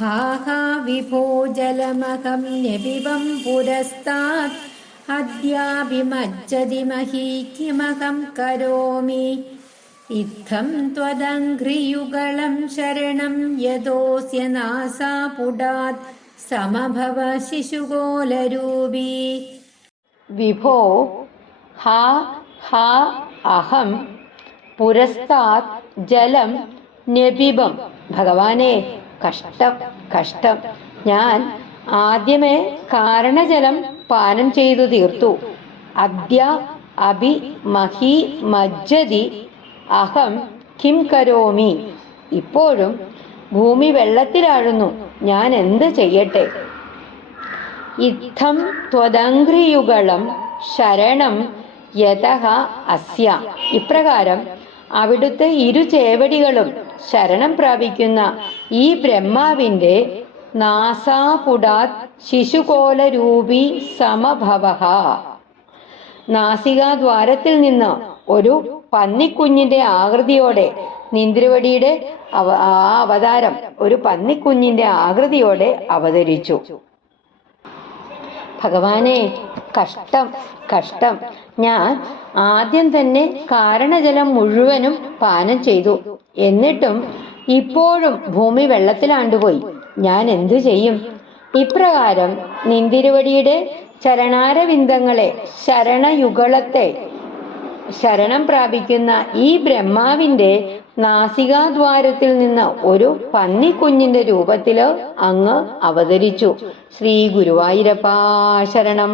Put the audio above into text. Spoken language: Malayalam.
हा हा विभो जलमहं न्यपिबं पुरस्तात् अद्याभिमज्जति महीक्यमहं करोमि इत्थं त्वदङ्घ्रियुगलं शरणं यतोऽस्य नासापुटात् समभव शिशुकोलरूपी। विभो हा हा അഹം പുരസ്താത് ജലം ന്യപിബം. ഭഗവാനെ, കഷ്ടം കഷ്ടം, ഞാൻ ആദ്യമേ കാരണജലം പാനം ചെയ്തു തീർത്തു. അദ്യ അഭി മഹി മജ്ജതി അഹം കിം കരോമി. ഇപ്പോഴും ഭൂമി വെള്ളത്തിലാഴുന്നു, ഞാൻ എന്ത് ചെയ്യട്ടെ? ഇത്തം ത്വദംഘ്രിയുഗളം ശരണം യതഃ അസ്യ. ഇപ്രകാരം അവിടുത്തെ ഇരു ചേവടികളും ശരണം പ്രാപിക്കുന്ന ഈ ബ്രഹ്മാവിന്റെ നാസാപുടാത് ശിശുകോലരൂപി സമഭവഃ. നാസികാദ്വാരത്തിൽ നിന്ന് ഒരു പന്നിക്കുഞ്ഞിന്റെ ആകൃതിയോടെ നിന്തിരുവടിയുടെ അവതാരം ഒരു പന്നിക്കുഞ്ഞിന്റെ ആകൃതിയോടെ അവതരിച്ചു. ഭഗവാനെ, കഷ്ടം കഷ്ടം, ഞാൻ ആദ്യം തന്നെ കാരണജലം മുഴുവനും പാനം ചെയ്തു. എന്നിട്ടും ഇപ്പോഴും ഭൂമി വെള്ളത്തിലാണ്ടുപോയി. ഞാൻ എന്തു ചെയ്യും? ഇപ്രകാരം നിന്തിരുവടിയുടെ ചരണാരവിന്ദങ്ങളെ, ശരണയുഗളത്തെ ശരണം പ്രാപിക്കുന്ന ഈ ബ്രഹ്മാവിന്റെ നാസികാദ്വാരത്തിൽ നിന്ന് ഒരു പന്നിക്കുഞ്ഞിന്റെ രൂപത്തില് അങ്ങ് അവതരിച്ചു. ശ്രീ ഗുരുവായൂരപ്പാ ശരണം.